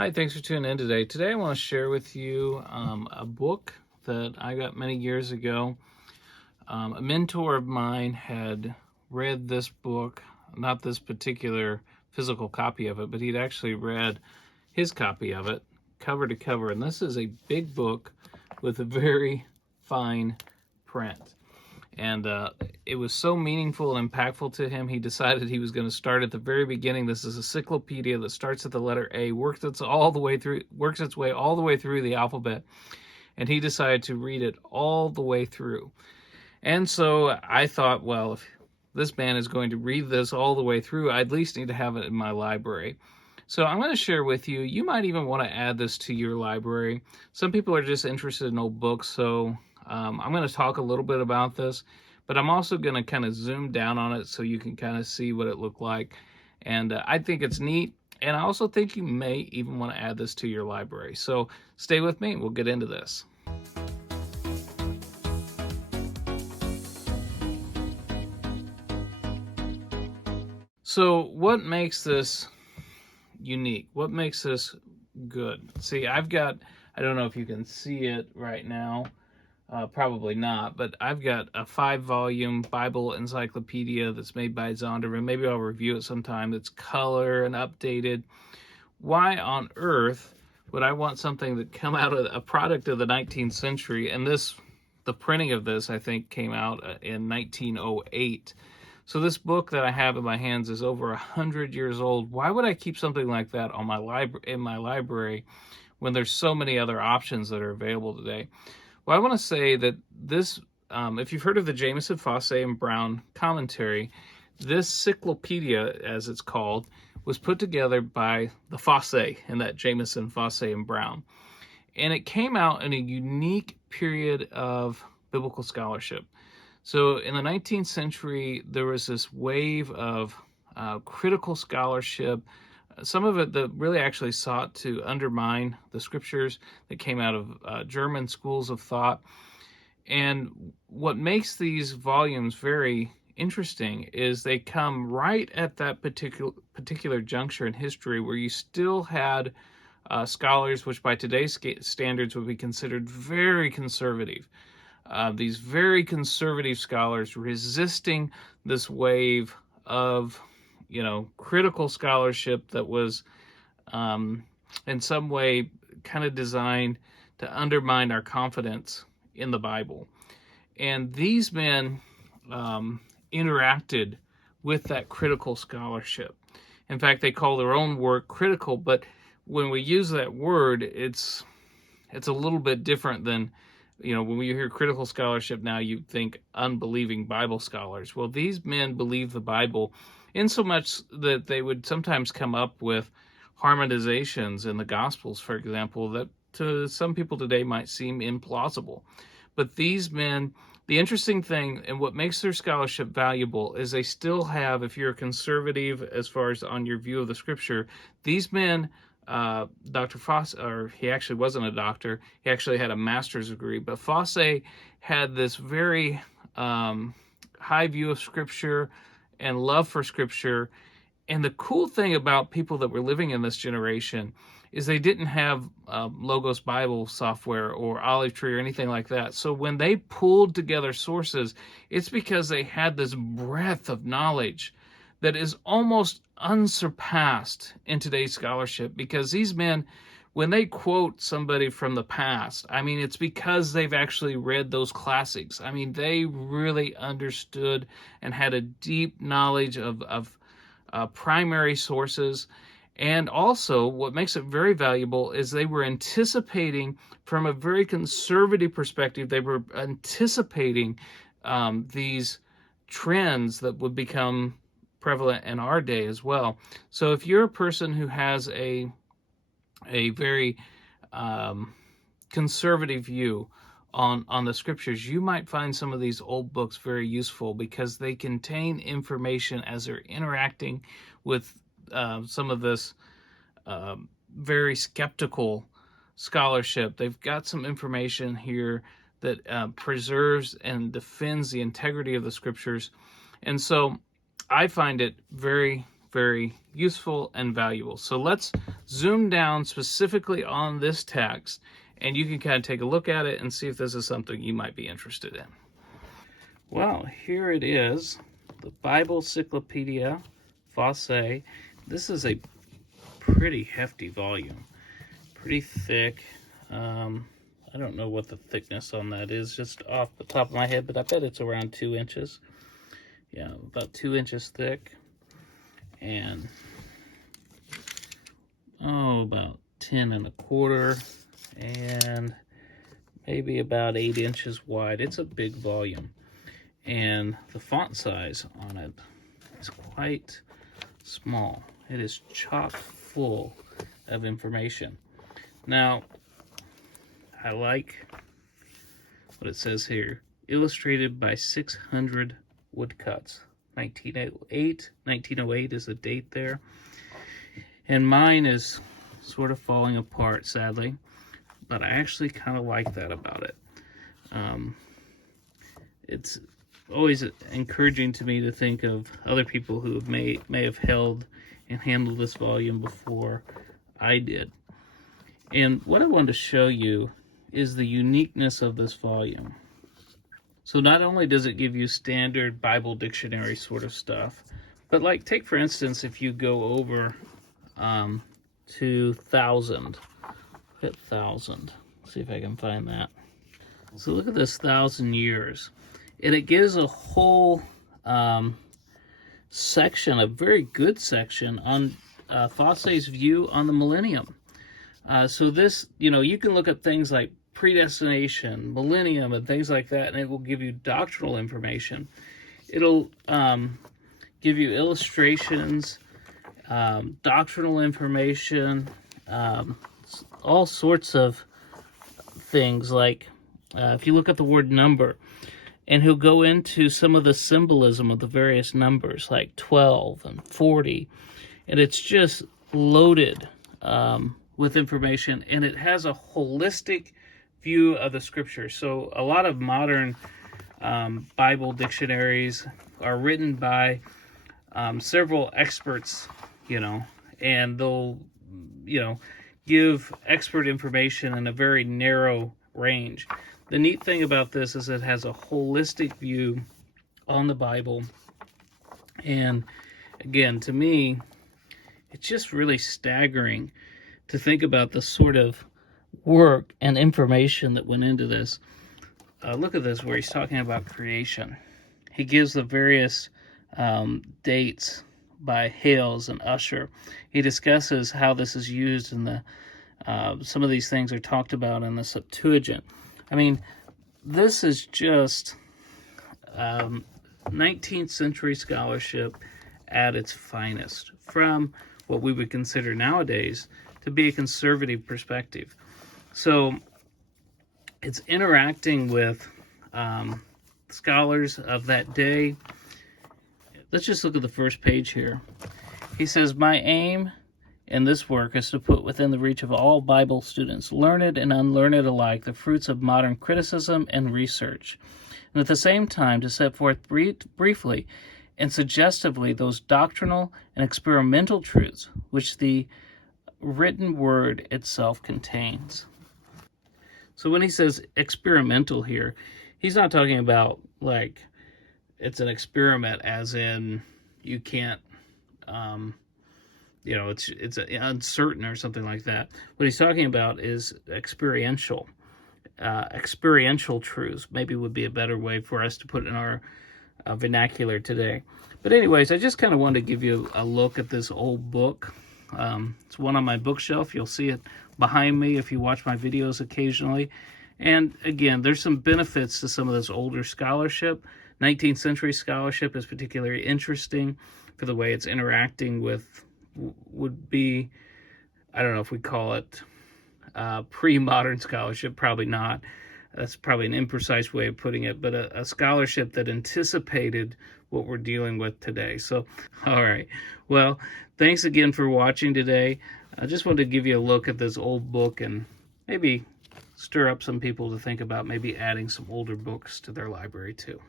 Hi, thanks for tuning in today. Today I want to share with you a book that I got many years ago. A mentor of mine had read this book, not this particular physical copy of it, but he'd actually read his copy of it cover to cover. And this is a big book with a very fine print. And it was so meaningful and impactful to him, he decided he was going to start at the very beginning. This is a Cyclopedia that starts at the letter A, works its way all the way through the alphabet, and he decided to read it all the way through. And so I thought, well, if this man is going to read this all the way through, I at least need to have it in my library. So I'm going to share with you, you might even want to add this to your library. Some people are just interested in old books, so I'm going to talk a little bit about this, but I'm also going to kind of zoom down on it so you can kind of see what it looked like. And I think it's neat, and I also think you may even want to add this to your library. So stay with me, we'll get into this. So what makes this unique? What makes this good? See, I don't know if you can see it right now, probably not, but I've got a 5-volume Bible encyclopedia that's made by Zondervan. Maybe I'll review it sometime. It's color and updated. Why on earth would I want something that come out of a product of the 19th century? And the printing of this, I think, came out in 1908. So this book that I have in my hands is over 100 years old. Why would I keep something like that on in my library when there's so many other options that are available today? Well, I want to say that this, if you've heard of the Jameson, Fausset, and Brown commentary, this Cyclopedia, as it's called, was put together by the Fausset and that Jameson, Fausset, and Brown. And it came out in a unique period of biblical scholarship. So in the 19th century, there was this wave of critical scholarship, some of it that really actually sought to undermine the scriptures that came out of German schools of thought. And what makes these volumes very interesting is they come right at that particular juncture in history where you still had scholars, which by today's standards would be considered very conservative. These very conservative scholars resisting this wave of, critical scholarship that was in some way kind of designed to undermine our confidence in the Bible. And these men interacted with that critical scholarship. In fact, they call their own work critical, but when we use that word, it's a little bit different than, when we hear critical scholarship now, you think unbelieving Bible scholars. Well, these men believe the Bible in so much that they would sometimes come up with harmonizations in the Gospels, for example, that to some people today might seem implausible. But these men, the interesting thing and what makes their scholarship valuable is they still have, if you're a conservative as far as on your view of the scripture, these men, Dr. Fausset, or he actually wasn't a doctor, he actually had a master's degree, but Fausset had this very high view of scripture and love for scripture. And the cool thing about people that were living in this generation is they didn't have Logos Bible software or Olive Tree or anything like that. So when they pulled together sources, it's because they had this breadth of knowledge that is almost unsurpassed in today's scholarship, because these men, when they quote somebody from the past, it's because they've actually read those classics. They really understood and had a deep knowledge of primary sources. And also, what makes it very valuable is they were anticipating, from a very conservative perspective, they were anticipating these trends that would become prevalent in our day as well. So if you're a person who has a very conservative view on the scriptures, you might find some of these old books very useful because they contain information as they're interacting with some of this very skeptical scholarship. They've got some information here that preserves and defends the integrity of the scriptures. And so I find it very very useful and valuable. So let's zoom down specifically on this text, and you can kind of take a look at it and see if this is something you might be interested in. Well, here it is, the Bible Cyclopedia, Fausset. This is a pretty hefty volume, pretty thick. I don't know what the thickness on that is just off the top of my head, but I bet it's around 2 inches. Yeah, about 2 inches thick. And about 10 1/4, and maybe about 8 inches wide. It's a big volume, and the font size on it is quite small. It is chock full of information. Now, I like what it says here. Illustrated by 600 woodcuts. 1908 is the date there. And mine is sort of falling apart, sadly. But I actually kind of like that about it. It's always encouraging to me to think of other people who may have held and handled this volume before I did. And what I wanted to show you is the uniqueness of this volume. So not only does it give you standard Bible dictionary sort of stuff, but like take for instance, if you go over to 1000, hit 1000, see if I can find that. So look at this 1,000 years, and it gives a whole section, a very good section on Fausset's view on the millennium. So this, you can look at things like predestination, millennium, and things like that, and it will give you doctrinal information. It'll give you illustrations, doctrinal information, all sorts of things. Like if you look at the word number, and he'll go into some of the symbolism of the various numbers, like 12 and 40, and it's just loaded with information, and it has a holistic view of the scripture. So a lot of modern Bible dictionaries are written by several experts, and they'll, give expert information in a very narrow range. The neat thing about this is it has a holistic view on the Bible. And again, to me, it's just really staggering to think about the sort of work and information that went into this. Look at this, where he's talking about creation. He gives the various dates by Hales and Usher. He discusses how this is used in the some of these things are talked about in the Septuagint. I mean, this is just 19th century scholarship at its finest, from what we would consider nowadays to be a conservative perspective. So it's interacting with scholars of that day. Let's just look at the first page here. He says, "My aim in this work is to put within the reach of all Bible students, learned and unlearned alike, the fruits of modern criticism and research, and at the same time to set forth briefly and suggestively those doctrinal and experimental truths which the written word itself contains." So when he says experimental here, he's not talking about like it's an experiment as in you can't it's uncertain or something like that. What he's talking about is experiential truths, maybe would be a better way for us to put in our vernacular today. But anyways, I just kind of wanted to give you a look at this old book. It's one on my bookshelf. You'll see it behind me if you watch my videos occasionally. And again, there's some benefits to some of this older scholarship. 19th century scholarship is particularly interesting for the way it's interacting with, would be, I don't know if we call it pre-modern scholarship, probably not. That's probably an imprecise way of putting it, but a scholarship that anticipated what we're dealing with today. So, all right. Well, thanks again for watching today. I just wanted to give you a look at this old book and maybe stir up some people to think about maybe adding some older books to their library too.